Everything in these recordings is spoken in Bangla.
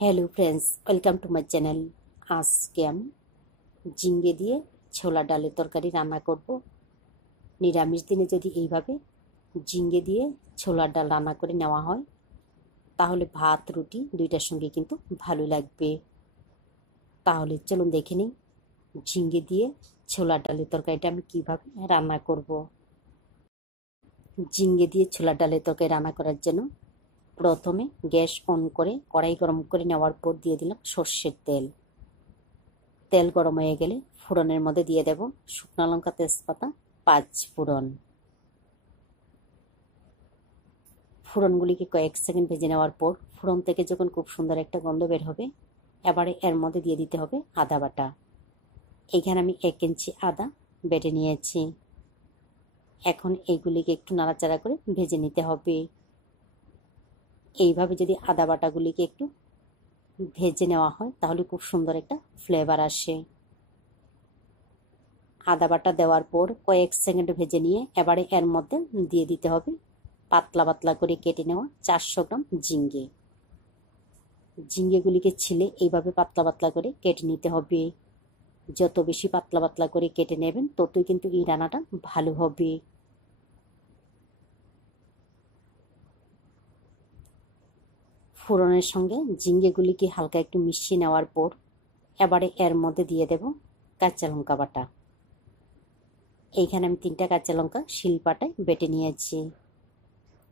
Hello friends, welcome to my channel. আজকে আমি ঝিঙ্গে দিয়ে ছোলা ডালের তরকারি রান্না করব। নিরামিষ দিনে যদি এইভাবে ঝিঙ্গে দিয়ে ছোলার ডাল রান্না করে নেওয়া হয় তাহলে ভাত রুটি দুইটার সঙ্গে কিন্তু ভালো লাগবে। তাহলে চলুন দেখে নিই ঝিঙ্গে দিয়ে ছোলা ডালের তরকারিটা আমি কিভাবে রান্না করব। ঝিঙ্গে দিয়ে ছোলা ডালের তরকারি রান্না করার জন্য প্রথমে গ্যাস অন করে কড়াই গরম করে নেওয়ার পর দিয়ে দিলাম সর্ষের তেল। তেল গরম হয়ে গেলে ফোড়নের মধ্যে দিয়ে দেব শুকনো লঙ্কা, তেজপাতা, 5 ফোড়ন। ফোড়নগুলিকে কয়েক সেকেন্ড ভেজে নেওয়ার পর ফোড়ন থেকে যখন খুব সুন্দর একটা গন্ধ বের হবে, এবারে এর মধ্যে দিয়ে দিতে হবে আদা বাটা। এইখানে আমি 1 ইঞ্চি আদা বেটে নিয়েছি। এখন এইগুলিকে একটু নাড়াচাড়া করে ভেজে নিতে হবে। এইভাবে যদি আদা বাটাগুলিকে একটু ভেজে নেওয়া হয় তাহলে খুব সুন্দর একটা ফ্লেভার আসে। আদা বাটা দেওয়ার পর কয়েক সেকেন্ড ভেজে নিয়ে এবারে এর মধ্যে দিয়ে দিতে হবে পাতলা পাতলা করে কেটে নেওয়া 400 গ্রাম ঝিঙ্গে। ঝিঙ্গেগুলিকে ছিলে এইভাবে পাতলা পাতলা করে কেটে নিতে হবে। যত বেশি পাতলা পাতলা করে কেটে নেবেন ততই কিন্তু এই রান্নাটা ভালো হবে। ফোড়নের সঙ্গে ঝিঙ্গেগুলিকে হালকা একটু মিশিয়ে নেওয়ার পর এবারে এর মধ্যে দিয়ে দেব কাঁচা লঙ্কা বাটা। এইখানে আমি 3টা কাঁচা লঙ্কা শিলপাটায় বেটে নিয়েছি।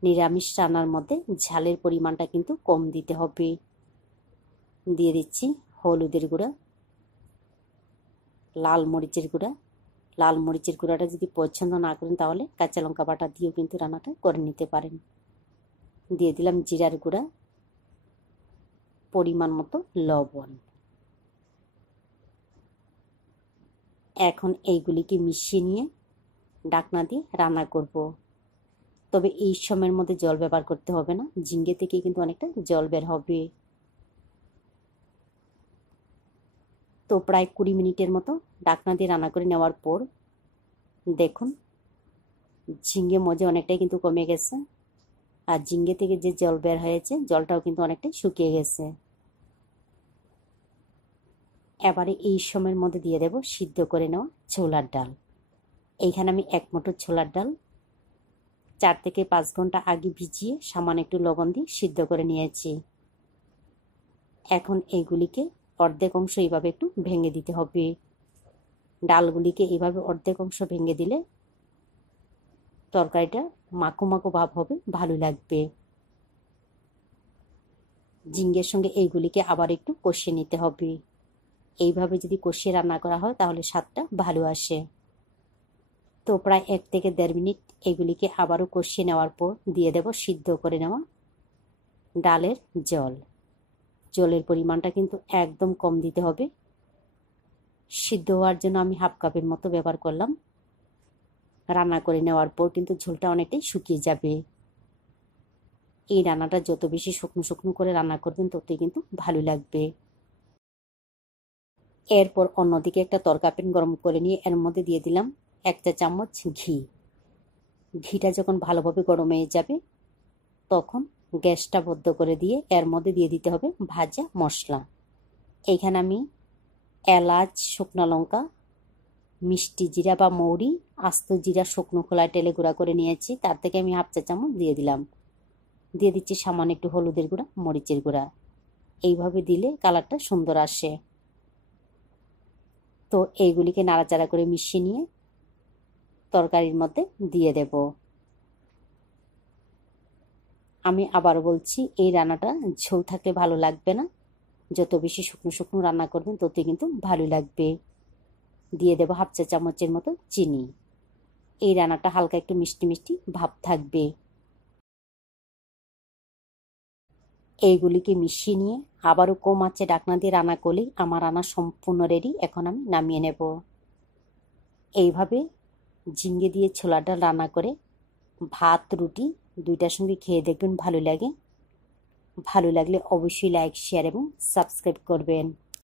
নিরামিষ রান্নার মধ্যে ঝালের পরিমাণটা কিন্তু কম দিতে হবে। দিয়ে দিচ্ছি হলুদের গুঁড়া, লাল মরিচের গুঁড়া। লাল মরিচের গুঁড়াটা যদি পছন্দ না করেন তাহলে কাঁচা লঙ্কা বাটা দিয়েও কিন্তু রান্নাটা করে নিতে পারেন। দিয়ে দিলাম জিরার গুঁড়া, পরিমাণ মতো লবণ। এখন এইগুলিকে মিশিয়ে নিয়ে ঢাকনা দিয়ে রান্না করব। তবে এই সময়ের মধ্যে জল ব্যবহার করতে হবে না, ঝিঙ্গে থেকে কিন্তু অনেকটা জল বের হবে। তো প্রায় 20 মিনিটের মতো ঢাকনা দিয়ে রান্না করে নেওয়ার পর দেখুন ঝিঙ্গে মজে অনেকটাই কিন্তু কমে গেছে, আর ঝিঙ্গে থেকে যে জল বের হয়েছে জলটাও কিন্তু অনেকটাই শুকিয়ে গেছে। এবারে এই সময়ের মধ্যে দিয়ে দেব সিদ্ধ করে নেওয়া ছোলার ডাল। এইখানে আমি 1 মুঠো ছোলার ডাল 4 থেকে 5 ঘন্টা আগে ভিজিয়ে সামান্য একটু লবণ দিয়ে সিদ্ধ করে নিয়েছি। এখন এইগুলিকে অর্ধেক অংশ এইভাবে একটু ভেঙে দিতে হবে। ডালগুলিকে এইভাবে অর্ধেক অংশ ভেঙে দিলে তরকারিটা মাখো মাখো ভাব হবে, ভালো লাগবে। ঝিঙ্গের সঙ্গে এইগুলিকে আবার একটু কষিয়ে নিতে হবে। এইভাবে যদি কষিয়ে রান্না করা হয় তাহলে স্বাদটা ভালো আসে। তো প্রায় 1 থেকে 1.5 মিনিট এগুলিকে আবারও কষিয়ে নেওয়ার পর দিয়ে দেব সিদ্ধ করে নেওয়া ডালের জল। জলের পরিমাণটা কিন্তু একদম কম দিতে হবে। সিদ্ধ হওয়ার জন্য আমি 1/2 কাপের মতো ব্যবহার করলাম। রান্না করে নেওয়ার পর কিন্তু ঝোলটা অনেকটাই শুকিয়ে যাবে। এই রান্নাটা যত বেশি শুকনো শুকনো করে রান্না করবেন ততই কিন্তু ভালো লাগবে। এরপর অন্যদিকে একটা তরকা প্যান গরম করে নিয়ে এর মধ্যে দিয়ে দিলাম 1 চা চামচ ঘি। ঘিটা যখন ভালোভাবে গরম হয়ে যাবে তখন গ্যাসটা বন্ধ করে দিয়ে এর মধ্যে দিয়ে দিতে হবে ভাজা মশলা। এইখানে আমি এলাচ, শুকনো লঙ্কা, মিষ্টি জিরা বা মৌরি, আস্ত জিরা শুকনো খোলায় টেলে গুঁড়া করে নিয়েছি, তার থেকে আমি 1/2 চা চামচ দিয়ে দিলাম। দিয়ে দিচ্ছি সামান্য একটু হলুদের গুঁড়া, মরিচের গুঁড়া। এইভাবে দিলে কালারটা সুন্দর আসে। তো এইগুলিকে নাড়াচাড়া করে মিশিয়ে নিয়ে তরকারির মধ্যে দিয়ে দেব। আমি আবারও বলছি এই রান্নাটা ঝোল থাকলে ভালো লাগবে না, যত বেশি শুকনো শুকনো রান্না করবেন ততই কিন্তু ভালো লাগবে। দিয়ে দেব 1/2 চা চামচের মতো চিনি। এই রান্নাটা হালকা একটু মিষ্টি মিষ্টি ভাব থাকবে। এইগুলিকে মিশিয়ে নিয়ে আবারও কম আঁচে ঢাকনা দিয়ে রান্না করলেই আমার রান্না সম্পূর্ণ রেডি। এখন আমি নামিয়ে নেব। এইভাবে ঝিঙ্গে দিয়ে ছোলার ডাল রান্না করে ভাত রুটি দুইটার সঙ্গে খেয়ে দেখবেন ভালো লাগে। ভালো লাগলে অবশ্যই লাইক, শেয়ার এবং সাবস্ক্রাইব করবেন।